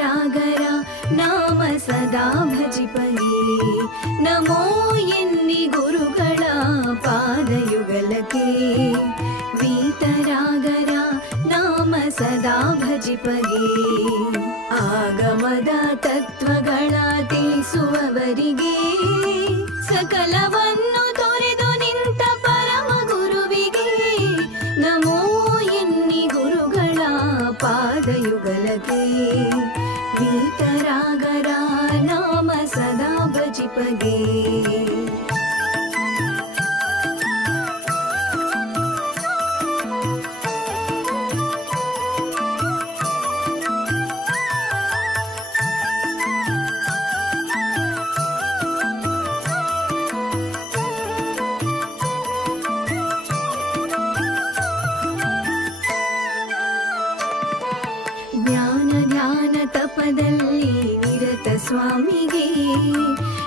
वीतरागर नाम सदा भजिपगे नमो ಎನ್ನಿ ಗುರುಗಳ ಪಾದಯುಗಲಕ್ಕೆ वीतरागर नाम सदा भजिपगे ಆಗಮದ ತತ್ವಗಳ ತಿಳಿಸುವವರಿಗೆ ಸಕಲವನ್ನು ತೊರೆದು ನಿಂತ ಪರಮ ಗುರುವಿಗೆ ನಮೋ ಎನ್ನಿ ಗುರುಗಳ ಪಾದಯುಗಲಕ್ಕೆ वीतरागर नाम सदा भजिपगे ಜ್ಞಾನ ತಪದಲ್ಲಿ ನಿರತ ಸ್ವಾಮಿಗೆ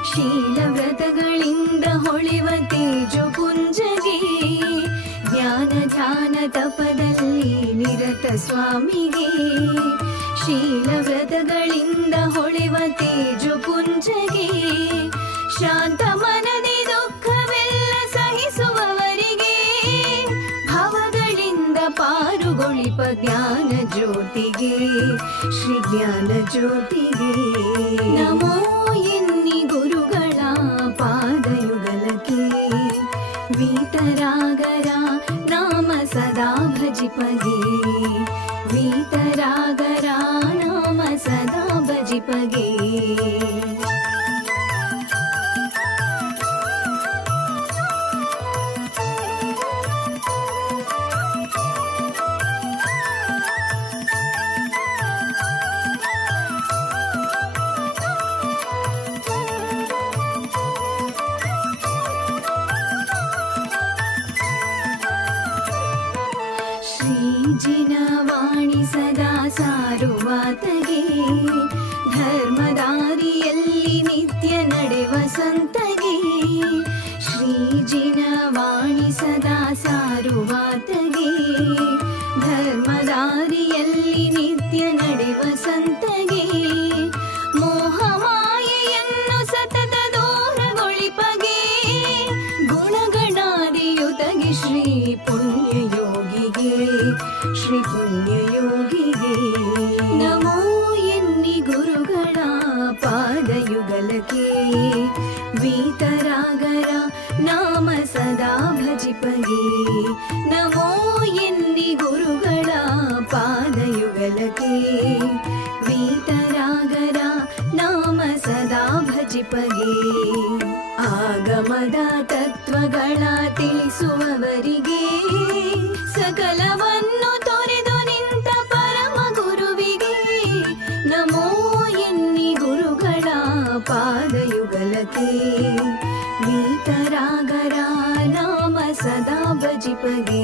ಶೀಲ ವ್ರತಗಳಿಂದ ಹೊಳೆವ ತೇಜು ಪುಂಜಗೆ ಜ್ಞಾನ ತಪದಲ್ಲಿ ನಿರತ ಸ್ವಾಮಿಗೆ ಶೀಲ ವ್ರತಗಳಿಂದ ಹೊಳೆವ ತೇಜು ಪುಂಜಗೆ ಶಾಂತ ಮನದಿ ದುಃಖವೆಲ್ಲ ಸಹಿಸುವವರಿಗೆ ಭವಗಳಿಂದ ಪಾರುಗೊಳಿಪ ಜ್ಞಾನ ಜ್ಯೋತಿಗೆ ಶ್ರೀ ಜ್ಞಾನ ಜ್ಯೋತಿಗೆ ನಮೋ ಎನ್ನಿ ಗುರುಗಳ ಪಾದಯುಗಲಕ್ಕೆ वीतरागर नाम सदा भजिपगे वीतरागर नाम सदा भजिपगे ಶ್ರೀಜಿನವಾಣಿ ಸದಾ ಸಾರುವಾತಗೆ ಧರ್ಮದಾರಿಯಲ್ಲಿ ನಿತ್ಯ ನಡೆವ ಸಂತಗೆ ಶ್ರೀಜಿನವಾಣಿ ಸದಾ ಸಾರುವಾತಗೆ ಧರ್ಮದಾರಿಯಲ್ಲಿ ನಿತ್ಯ ನಡೆವ ಸಂತಗೆ ಮೋಹಮಾಯೆಯನ್ನು ಸತತ ದೂರಗೊಳಿಪಗೆ ಗುಣಗಣಾದಿಯುತಗೆ ಶ್ರೀ ಪುಣ್ಯಯೋಗಿಗೆ ಶ್ರೀ ಪುಣ್ಯಯೋಗಿಗೆ ನಮೋ ಎನ್ನಿ ಗುರುಗಳ ಪಾದಯುಗಲಕ್ಕೆ वीतरागर नाम सदा भजिपगे नमो ಎನ್ನಿ ಗುರುಗಳ ಪಾದಯುಗಲಕ್ಕೆ वीतरागर नाम सदा भजिपगे ಆಗಮದ ತತ್ವಗಳ ತಿಳಿಸುವವರಿಗೆ ಸಕಲವನ್ನು ತೊರೆದು ನಿಂತ ಪರಮ ಗುರುವಿಗೆ ನಮೋ ಎನ್ನಿ ಗುರುಗಳ ಪಾದಯುಗಲಕ್ಕೆ वीतरागर नाम सदा भजिपगे।